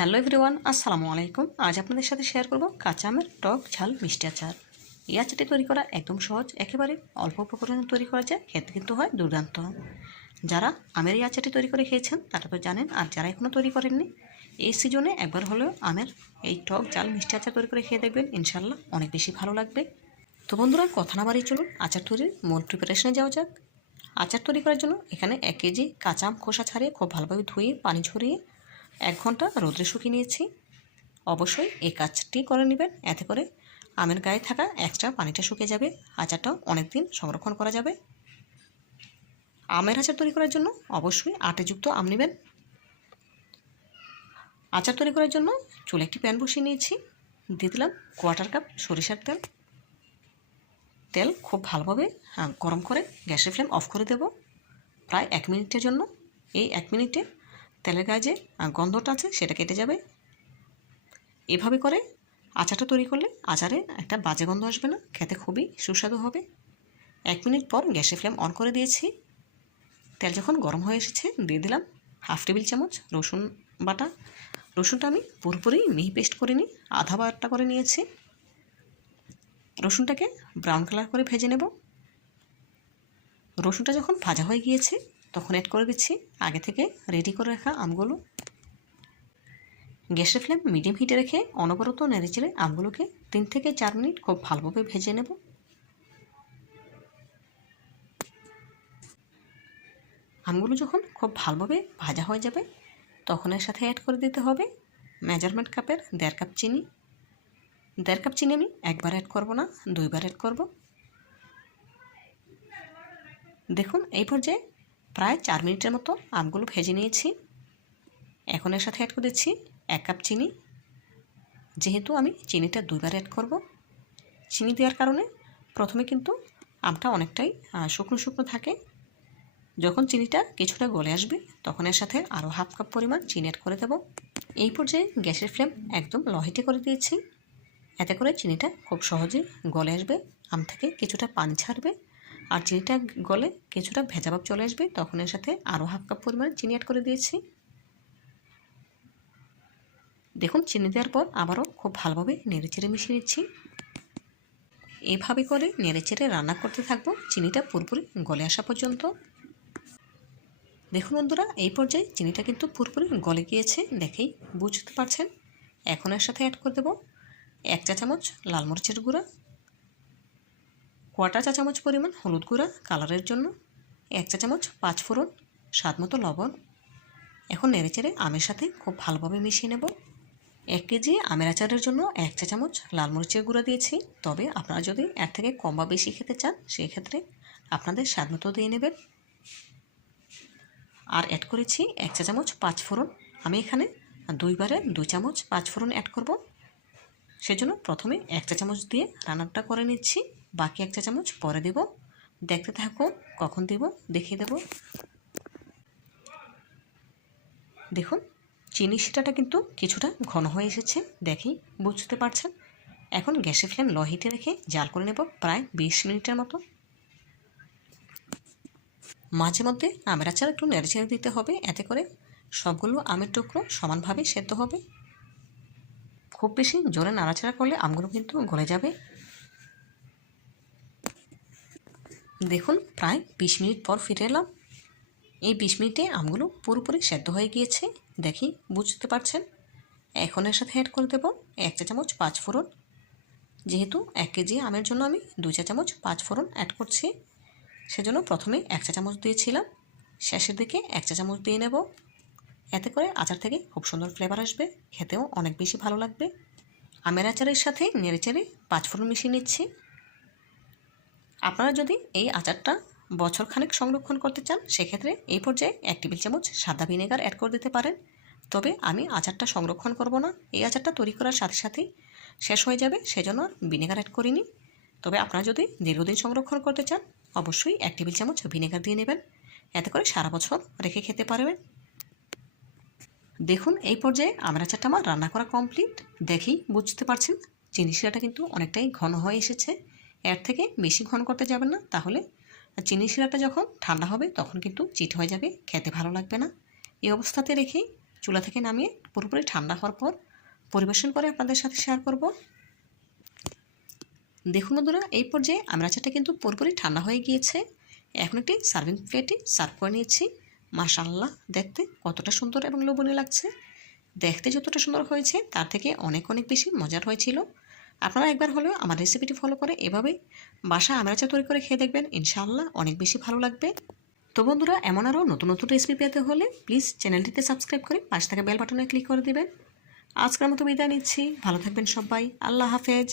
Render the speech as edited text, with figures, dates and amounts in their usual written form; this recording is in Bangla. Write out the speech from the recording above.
হ্যালো এভরিওয়ান, আসসালামু আলাইকুম। আজ আপনাদের সাথে শেয়ার করব কাঁচা আমের টক ঝাল মিষ্টি আচার। এই আচারটি তৈরি করা একদম সহজ, একেবারে অল্প উপকরণে তৈরি করা যায়, খেতে কিন্তু হয় দুর্দান্ত। যারা আমের এই আচারটি তৈরি করে খেয়েছেন তারা তো জানেন, আর যারা এখনও তৈরি করেননি এই সিজনে একবার হলেও আমের এই টক ঝাল মিষ্টি আচার তৈরি করে খেয়ে দেখবেন, ইনশাল্লাহ অনেক বেশি ভালো লাগবে। তো বন্ধুরা, কথা না বাড়িয়ে চলুন আচার তৈরির মূল প্রিপারেশনে যাওয়া যাক। আচার তৈরি করার জন্য এখানে 1 কেজি কাঁচা আম খোসা ছাড়িয়ে খুব ভালোভাবে ধুয়ে পানি ঝরিয়ে 1 ঘন্টা রোদ্রে শুকিয়ে নিয়েছি। অবশ্যই এই কাজটি করে নেবেন, এতে করে আমের গায়ে থাকা এক্সট্রা পানিটা শুকিয়ে যাবে, আচারটাও অনেক দিন সংরক্ষণ করা যাবে। আমের আচার তৈরি করার জন্য অবশ্যই আটাযুক্ত আম নেবেন। আচার তৈরি করার জন্য চুলে একটি প্যান বসিয়ে নিয়েছি, দিয়ে দিলাম 1/4 কাপ সরিষার তেল। তেল খুব ভালোভাবে গরম করে গ্যাসের ফ্লেম অফ করে দেব প্রায় 1 মিনিটের জন্য। এই 1 মিনিটে তেলের গায়ে যে গন্ধটা আছে সেটা কেটে যাবে। এভাবে করে আচারটা তৈরি করলে আচারে একটা বাজে গন্ধ আসবে না, খেতে খুবই সুস্বাদু হবে। 1 মিনিট পর গ্যাসের ফ্লেম অন করে দিয়েছি। তেল যখন গরম হয়ে এসেছে দিয়ে দিলাম 1/2 টেবিল চামচ রসুন বাটা। রসুনটা আমি পুরোপুরি মিহি পেস্ট করে নিই, আধা বাটা করে নিয়েছি। রসুনটাকে ব্রাউন কালার করে ভেজে নেব। রসুনটা যখন ভাজা হয়ে গিয়েছে তখন অ্যাড করে দিচ্ছি আগে থেকে রেডি করে রাখা আমগুলো। গ্যাসের ফ্লেম মিডিয়াম হিটে রেখে অনবরত নেড়েচেড়ে আমগুলোকে 3 থেকে 4 মিনিট খুব ভালোভাবে ভেজে নেব। আমগুলো যখন খুব ভালোভাবে ভাজা হয়ে যাবে তখন এর সাথে অ্যাড করে দিতে হবে মেজারমেন্ট কাপের 1.5 কাপ চিনি। 1.5 কাপ চিনি আমি একবার অ্যাড করব না, 2 বার অ্যাড করব। দেখুন এই পর্যায়ে প্রায় 4 মিনিটের মতো আমগুলো ভেজে নিয়েছি। এখন এর সাথে অ্যাড করে দিচ্ছি 1 কাপ চিনি। যেহেতু আমি চিনিটা 2 বার অ্যাড করব, চিনি দেওয়ার কারণে প্রথমে কিন্তু আমটা অনেকটাই শুকনো শুকনো থাকে। যখন চিনিটা কিছুটা গলে আসবে তখন এর সাথে আরও 1/2 কাপ পরিমাণ চিনি অ্যাড করে দেব। এই পর্যায়ে গ্যাসের ফ্লেম একদম লো হিটে করে দিয়েছি, এতে করে চিনিটা খুব সহজে গলে আসবে, আম থেকে কিছুটা পানি ছাড়বে আর চিনিটা গলে কিছুটা ভেজা ভাব চলে আসবে, তখন এর সাথে আরও 1/2 কাপ পরিমাণ চিনি অ্যাড করে দিয়েছি। দেখুন চিনি দেওয়ার পর আবারও খুব ভালোভাবে নেড়েচেড়ে মিশিয়ে নিচ্ছি। এইভাবে করে নেড়েচেড়ে রান্না করতে থাকবো চিনিটা পুরোপুরি গলে আসা পর্যন্ত। দেখুন বন্ধুরা, এই পর্যায়ে চিনিটা কিন্তু পুরোপুরি গলে গিয়েছে, দেখেই বুঝতে পারছেন। এখন এর সাথে অ্যাড করে দেব 1 চা চামচ লাল মরিচের গুঁড়া, 1/4 চা চামচ পরিমাণ হলুদ গুঁড়া কালারের জন্য, 1 চা চামচ 5 ফোড়ন, স্বাদ মতো লবণ। এখন নেড়েচেড়ে আমের সাথে খুব ভালোভাবে মিশিয়ে নেব। 1 কেজি আমের আচারের জন্য 1 চা চামচ লাল মরিচের গুঁড়া দিয়েছি, তবে আপনারা যদি এর থেকে কম বা বেশি খেতে চান সেই ক্ষেত্রে আপনাদের স্বাদ মতো দিয়ে নেবেন। আর অ্যাড করেছি 1 চা চামচ 5 ফোড়ন। আমি এখানে 2 বারে 2 চামচ 5 ফোড়ন অ্যাড করব, সেজন্য প্রথমে 1 চা চামচ দিয়ে রান্নাটা করে নিচ্ছি, বাকি 1 চা চামচ পরে দেব। দেখতে থাকো কখন দেব দেখিয়ে দেব। দেখুন চিনি শিরাটা কিন্তু কিছুটা ঘন হয়ে এসেছে, দেখেই বুঝতে পারছেন। এখন গ্যাসের ফ্লেম লো হিটে রেখে জাল করে নেব প্রায় 20 মিনিটের মতো। মাঝে মধ্যে আমের আচার একটু নেড়েচেড়ে দিতে হবে, এতে করে সবগুলো আমের টুকরো সমানভাবে সেদ্ধ হবে। খুব বেশি জোরে নাড়াচাড়া করলে আমগুলো কিন্তু গলে যাবে। দেখুন প্রায় 20 মিনিট পর ফিরে এলাম। এই 20 মিনিটে আমগুলো পুরোপুরি সেদ্ধ হয়ে গিয়েছে, দেখি বুঝতে পারছেন। এখন এর সাথে অ্যাড করে দেব 1 চা চামচ 5 ফোড়ন। যেহেতু 1 কেজি আমের জন্য আমি 2 চা চামচ 5 ফোড়ন অ্যাড করছি, সেজন্য প্রথমে 1 চা চামচ দিয়েছিলাম, শেষের দিকে 1 চা চামচ দিয়ে নেব। এতে করে আচার থেকে খুব সুন্দর ফ্লেভার আসবে, খেতেও অনেক বেশি ভালো লাগবে। আমের আচারের সাথে নেড়েচেড়ে 5 ফোড়ন মিশিয়ে নিচ্ছি। আপনারা যদি এই আচারটা বছরখানেক সংরক্ষণ করতে চান সেক্ষেত্রে এই পর্যায়ে 1 টেবিল চামচ সাদা ভিনেগার অ্যাড করে দিতে পারেন, তবে আমি আচারটা সংরক্ষণ করব না, এই আচারটা তৈরি করার সাথে সাথেই শেষ হয়ে যাবে, সেজন্য ভিনেগার অ্যাড করিনি। তবে আপনারা যদি দীর্ঘদিন সংরক্ষণ করতে চান অবশ্যই 1 টেবিল চামচ ভিনেগার দিয়ে নেবেন, এতে করে সারা বছর রেখে খেতে পারবেন। দেখুন এই পর্যায়ে আমের আচারটা আমার রান্না করা কমপ্লিট, দেখেই বুঝতে পারছেন চিনি শিরাটা কিন্তু অনেকটাই ঘন হয়ে এসেছে। এর থেকে বেশি ঘন করতে যাবেন না, তাহলে চিনি শিরাটা যখন ঠান্ডা হবে তখন কিন্তু চিট হয়ে যাবে, খেতে ভালো লাগবে না। এই অবস্থাতে রেখেই চুলা থেকে নামিয়ে পুরোপুরি ঠান্ডা হওয়ার পর পরিবেশন করে আপনাদের সাথে শেয়ার করব। দেখুন বন্ধুরা, এই পর্যায়ে আমের আচারটা কিন্তু পুরোপুরি ঠান্ডা হয়ে গিয়েছে। এখন একটি সার্ভিং প্লেটে সার্ভ করে নিয়েছি। মাশাআল্লাহ, দেখতে কতটা সুন্দর এবং লোভনীয় লাগছে। দেখতে যতটা সুন্দর হয়েছে তার থেকে অনেক অনেক বেশি মজার হয়েছিল। আপনারা একবার হলেও আমার রেসিপিটি ফলো করে এভাবে বাসায় আমের আচার তৈরি করে খেয়ে দেখবেন, ইনশাআল্লাহ অনেক বেশি ভালো লাগবে। তো বন্ধুরা, এমন আরও নতুন নতুন রেসিপি পেতে হলে প্লিজ চ্যানেলটিতে সাবস্ক্রাইব করে পাশে থাকা বেল বাটনে ক্লিক করে দেবেন। আজকের মতো বিদায় নিচ্ছি। ভালো থাকবেন সবাই। আল্লাহ হাফেজ।